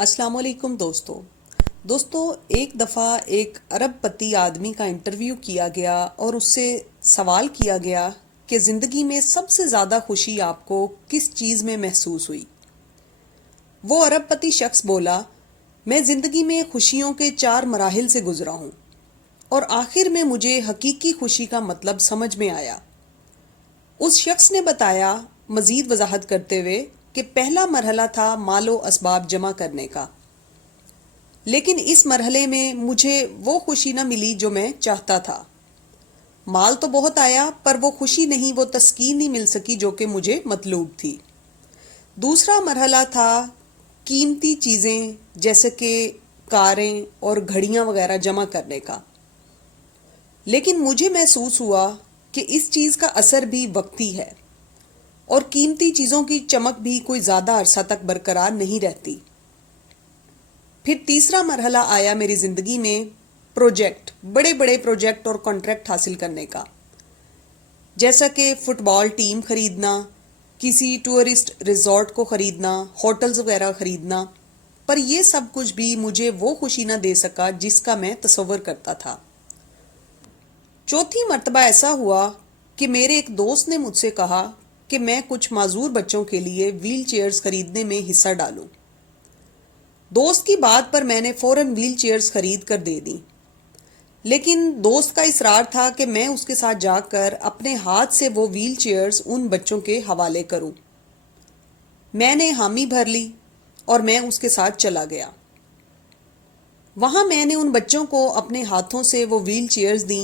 अस्सलाम वालेकुम दोस्तों एक दफ़ा एक अरब पति आदमी का इंटरव्यू किया गया और उससे सवाल किया गया कि ज़िंदगी में सबसे ज़्यादा खुशी आपको किस चीज़ में महसूस हुई। वो अरब पति शख्स बोला, मैं ज़िंदगी में खुशियों के 4 मराहिल से गुज़रा हूँ और आखिर में मुझे हकीकी खुशी का मतलब समझ में आया। उस शख्स ने बताया मज़ीद वजाहत करते हुए कि पहला मरहला था मालो असबाब जमा करने का, लेकिन इस मरहले में मुझे वो खुशी न मिली जो मैं चाहता था। माल तो बहुत आया पर वो खुशी नहीं, वो तस्कीन नहीं मिल सकी जो कि मुझे मतलूब थी। दूसरा मरहला था कीमती चीज़ें जैसे कि कारें और घड़ियां वगैरह जमा करने का, लेकिन मुझे महसूस हुआ कि इस चीज़ का असर भी वक्ती है और कीमती चीज़ों की चमक भी कोई ज़्यादा अरसा तक बरकरार नहीं रहती। फिर तीसरा मरहला आया मेरी ज़िंदगी में प्रोजेक्ट, बड़े बड़े प्रोजेक्ट और कॉन्ट्रैक्ट हासिल करने का, जैसा कि फुटबॉल टीम खरीदना, किसी टूरिस्ट रिजॉर्ट को खरीदना, होटल्स वगैरह खरीदना। पर ये सब कुछ भी मुझे वो खुशी ना दे सका जिसका मैं तसव्वुर करता था। चौथी मर्तबा ऐसा हुआ कि मेरे एक दोस्त ने मुझसे कहा कि मैं कुछ माजूर बच्चों के लिए व्हील चेयर्स खरीदने में हिस्सा डालूं। दोस्त की बात पर मैंने फौरन व्हील चेयर्स खरीद कर दे दी, लेकिन दोस्त का इसरार था कि मैं उसके साथ जाकर अपने हाथ से वो व्हील चेयर्स उन बच्चों के हवाले करूं। मैंने हामी भर ली और मैं उसके साथ चला गया। वहां मैंने उन बच्चों को अपने हाथों से वो व्हील चेयर्स दी।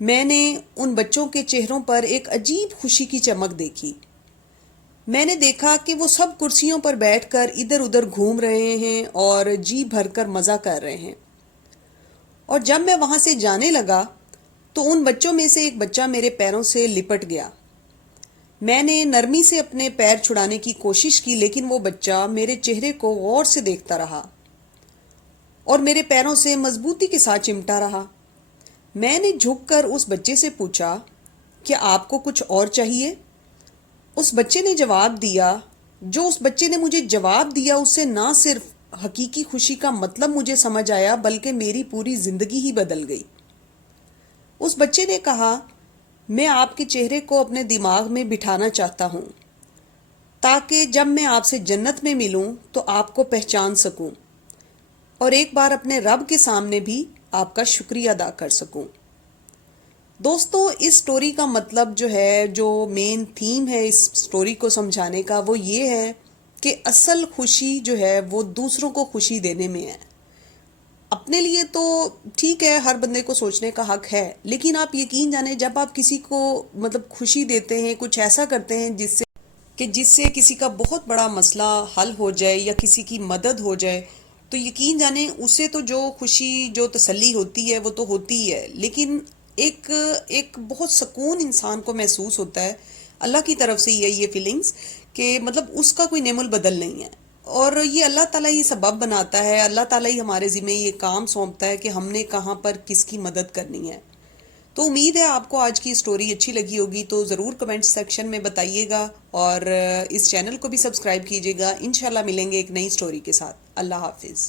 मैंने उन बच्चों के चेहरों पर एक अजीब खुशी की चमक देखी। मैंने देखा कि वो सब कुर्सियों पर बैठकर इधर उधर घूम रहे हैं और जी भरकर मज़ा कर रहे हैं। और जब मैं वहां से जाने लगा तो उन बच्चों में से एक बच्चा मेरे पैरों से लिपट गया। मैंने नरमी से अपने पैर छुड़ाने की कोशिश की, लेकिन वो बच्चा मेरे चेहरे को गौर से देखता रहा और मेरे पैरों से मजबूती के साथ चिमटा रहा। मैंने झुककर उस बच्चे से पूछा, क्या आपको कुछ और चाहिए? उस बच्चे ने जवाब दिया। जो उस बच्चे ने मुझे जवाब दिया उससे ना सिर्फ हकीकी खुशी का मतलब मुझे समझ आया, बल्कि मेरी पूरी जिंदगी ही बदल गई। उस बच्चे ने कहा, मैं आपके चेहरे को अपने दिमाग में बिठाना चाहता हूँ ताकि जब मैं आपसे जन्नत में मिलूँ तो आपको पहचान सकूँ और एक बार अपने रब के सामने भी आपका शुक्रिया अदा कर सकूं। दोस्तों, इस स्टोरी का मतलब जो है, जो मेन थीम है इस स्टोरी को समझाने का, वो ये है कि असल खुशी जो है वो दूसरों को खुशी देने में है। अपने लिए तो ठीक है, हर बंदे को सोचने का हक है, लेकिन आप यकीन जाने जब आप किसी को खुशी देते हैं, कुछ ऐसा करते हैं जिससे किसी का बहुत बड़ा मसला हल हो जाए या किसी की मदद हो जाए, तो यकीन जाने उससे तो जो खुशी, जो तसल्ली होती है वो तो होती ही है, लेकिन एक एक बहुत सुकून इंसान को महसूस होता है। अल्लाह की तरफ से ये फीलिंग्स कि उसका कोई नेमुल बदल नहीं है और ये अल्लाह ताला ही सबब बनाता है। अल्लाह ताला ही हमारे ज़िम्मे ये काम सौंपता है कि हमने कहाँ पर किसकी मदद करनी है। तो उम्मीद है आपको आज की स्टोरी अच्छी लगी होगी, तो ज़रूर कमेंट सेक्शन में बताइएगा और इस चैनल को भी सब्सक्राइब कीजिएगा। इंशाल्लाह मिलेंगे एक नई स्टोरी के साथ। अल्लाह हाफिज़।